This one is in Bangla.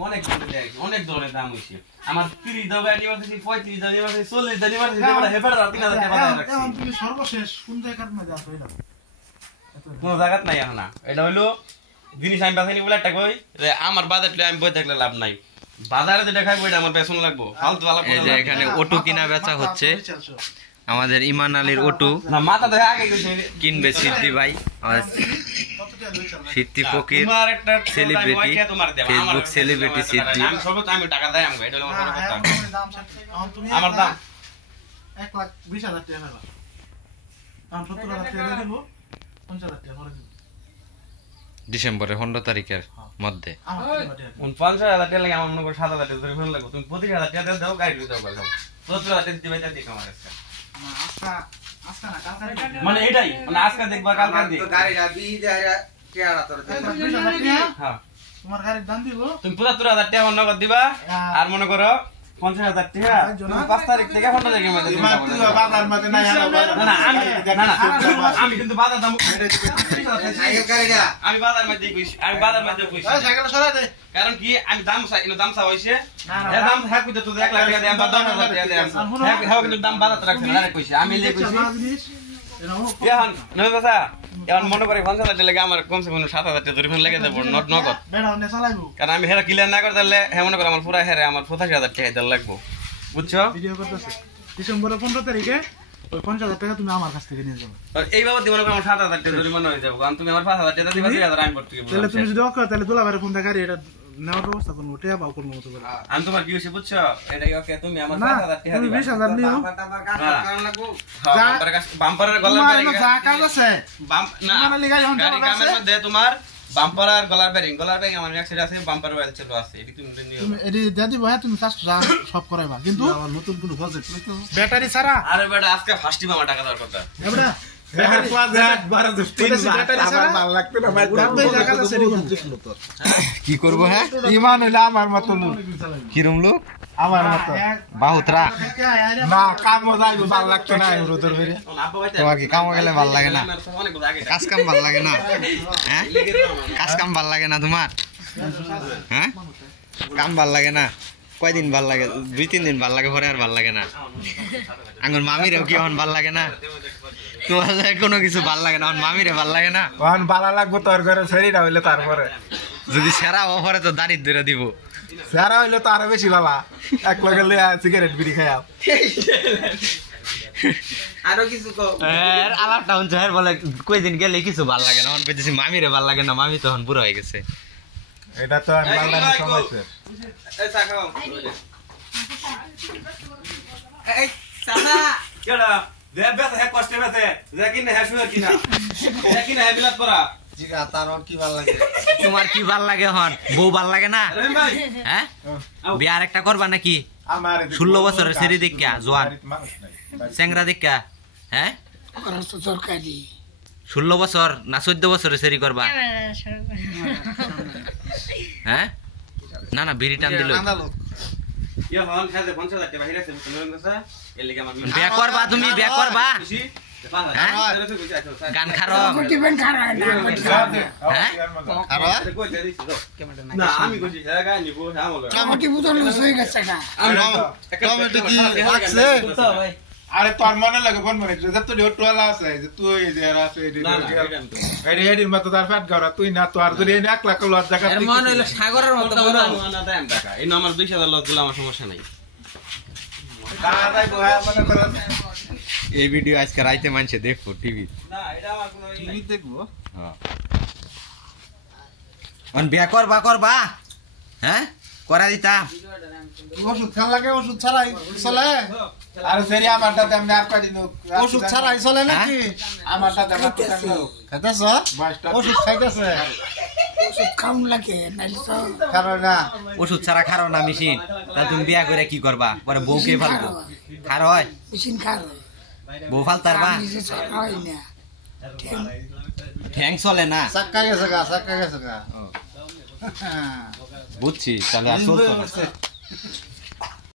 অনেক ধরনের দাম হইছে আমার 30 দাও গাড়ি নিবাসী 35 দাও নিবাসী 40 দাও নিবাসী বড় হেবার 3000 টাকা বাজার রাখছি এখন তুমি সর্বশেষ কোন জায়গার মধ্যে আছো এটা কোন জায়গাত নাই এখন এটা হলো জিনিস আমি বাছাইনি বলে একটা কই যে আমার বাজারটা আমি বই থাকলে লাভ নাই বাজারে যেটা খাইবো এটা আমার বেচন লাগবো ফালতু আলাপ এই যে এখানে অটো কিনা বেচা হচ্ছে আমাদের ইমান আলীর অটো না মাথা ধরে আগে কইছে কিনবে সিদ্ধি ভাই আর সিদ্ধি ফকির তোমার একটা সেলিব্রিটি ফেসবুক সেলিব্রিটি সিদ্ধি আমি সব আমি টাকা দেই আমগো এটা হলো আমার কথা আমার দাম 1,20,000 টাকা নেবা আমি 70,000 টাকা দেব 50,000 টাকা পরে দেব ডিসেম্বরের 15 তারিখের মধ্যে 50,000 টাকা লাগে আমার মনে করে 7,000 টাকা ধরে ফেল লাগবে তুমি 25,000 টাকা দাও গাড়ি দাও বলছো 70,000 টাকা দিবে তাই আমার কাছে আজকে না কালকে মানে এটাই মানে আজকে দেখবা কালকে দেখ তো গাড়িটা 20,000 টাকা তোর হ্যাঁ তোমার গাড়ির দাম দিব তুমি 75,000 টাকা নগদ দিবা আর মনে করো 50,000 টাকা 5 তারিখ থেকে 15 তারিখের মধ্যে দিবা বাজার মধ্যে নাই না আমি কিন্তু বাজার দাম আমি বাজার মধ্যে কইছি আমি বাজার মধ্যে কইছি সাইকেল সরা দে কারণ কি আমি দাম চাই দাম চা হইছে এর দাম থাক কইতে তুই 1 লাখ টাকা দে আমি 10,000 টাকা দে হ্যাঁ কিন্তু দাম বাজার রাখছ না কইছি আমি লে কইছি এখন নয় বাসা এখন মনে করি 50,000 টাকা লাগে আমার কমসে কম 7,000 টাকা জরিমানা লাগে দেব নট নগদ বেড়া নে চালাইবো কারণ আমি হেরা ক্লিয়ার না করে তাহলে হ্যাঁ মনে করি আমার পুরা হেরে আমার 85,000 টাকা দিতে লাগবে বুঝছো ভিডিও করতেছি ডিসেম্বরের 15 তারিখে ওই 50,000 টাকা তুমি আমার কাছ থেকে নিয়ে যাবে আর এই বাবদ মনে করি আমার 7,000 টাকা জরিমানা হয়ে যাবে কারণ তুমি আমার 5,000 টাকা দিবা 3,000 আমি করতে তাহলে তুমি যদি ওকে তাহলে দুলাভাইয়ের ফোন দা গাড়ি এটা নেওয়ার ব্যবস্থা করব টিয়া পাও করব মতো করে আমি তোমার কি হইছে বুঝছো এটাই ওকে তুমি আমার 5,000 টাকা দিবা 20,000 নিও আমার কাজ করা লাগবো বাম্পারের গলার বেরিং যা কাজ আছে না গাড়ি কামের মধ্যে তোমার বাম্পার আর গলার বেরিং আমার ম্যাক্সিড আছে বাম্পার ওয়েল চেলো আছে এটি তুমি নিও তুমি এটি দে দিব হ্যাঁ তুমি কাজ সব করাইবা কিন্তু আমার নতুন কোনো প্রজেক্ট ব্যাটারি ছাড়া আরে বেটা আজকে ফার্স্ট টাইম আমার টাকা দেওয়ার কথা এবড়া ব্যাটারি প্রজেক্ট 12 আমার ভালো লাগতো না ভাই টাকা আছে কি করব হ্যাঁ ইমান হইলো আমার মত লোক কি রকম লোক আমার মত বাহুতরা না কাম যাইবো ভালো লাগতো না রোদর বেরে তোমার কি কাম গেলে ভালো লাগে না কাজ কাম ভালো লাগে না হ্যাঁ কাজ কাম ভালো লাগে না তোমার হ্যাঁ কাম ভালো লাগে না কয়দিন ভালো লাগে 2-3 দিন ভালো লাগে পরে আর ভালো লাগে না আঙ্গুর মামিরেও কি এখন ভালো লাগে না তোমার কোনো কিছু ভালো লাগে না মামিরে ভালো লাগে না এখন ভালো লাগবো তোর ঘরে শরীরটা হইলে তারপরে যদি সেরা অফারে তো দাঁড়িয়ে ধরে দিব সেরা হইলে তো আরো বেশি ভালো এক লগে লইয়া সিগারেট বিড়ি খাইয়া আরো কিছু আলাপটা হচ্ছে বলে কয়দিন গেলে কিছু ভালো লাগে না এখন পেয়েছি মামিরে ভালো লাগে না মামি তখন বুড়ো হয়ে গেছে এটা তো সমস্যা এই সাখাও এই সাখা কেডা দেববে হে কষ্টে বেতে দেখিন হে শুয়ার কিনা দেখিন হে বিলাত করা জিগা তার কি ভালো লাগে তোমার কি ভালো লাগে হন বউ ভালো লাগে না হ্যাঁ বিয়ে আরেকটা করবা নাকি আমার 16 বছরের ছেড়ে দেখা জোয়ান চেংরা দেখা হ্যাঁ সরকারি 16 বছর না 14 বছরের ছেড়ে করবা হ্যাঁ না না বিড়ি টান দিল ইয়া হন খাতে 50,000 টাকা বাহিরে আছে তুমি কথা এর লাগি আমার বিয়া করবা তুমি বিয়া করবা গান খারো টিফিন খারো হ্যাঁ খারো না আমি কইছি হ্যাঁ গান নিবো হ্যাঁ বলো টমেটো বুতল লস হয়ে গেছে না টমেটো কি লাগছে ভাই আরে তোর মনে লাগে কোন মনে যে তুই টোলা আছে যে তুই যে আছে এডি এডি মত তার ফ্যাট গরা তুই না তো আর যদি 1 লাখ লজ জায়গা এর মনে হলো সাগরের মত বড় না দাম টাকা এই আমার 2,000 লজ দিলে আমার সমস্যা নাই দাদাই বয়া মনে করে এই ভিডিও আজকে রাইতে মানছে দেখবো টিভি না এটা আমার কোনো টিভি দেখবো হ্যাঁ অন বিয়া করবা হ্যাঁ করা দিতা ওষুধ খান লাগে ওষুধ ছাড়াই চলে আর সেরি আমারটা তেমনি আর কয়দিন ওষুধ ছাড়াই চলে নাকি আমারটা তেমনি খাইতেছ ওষুধ খাইতেছে ওষুধ খাউন লাগে নাইছো খারো না ওষুধ ছাড়া খারো না মেশিন তাহলে তুমি বিয়া করে কি করবা পরে বউকে ফালবো খারো হয় মেশিন খারো বউ ফালতারবা হয় না ঠ্যাং চলে না চাক্কা গেছে গা বুঝছি তাহলে আর চলতো না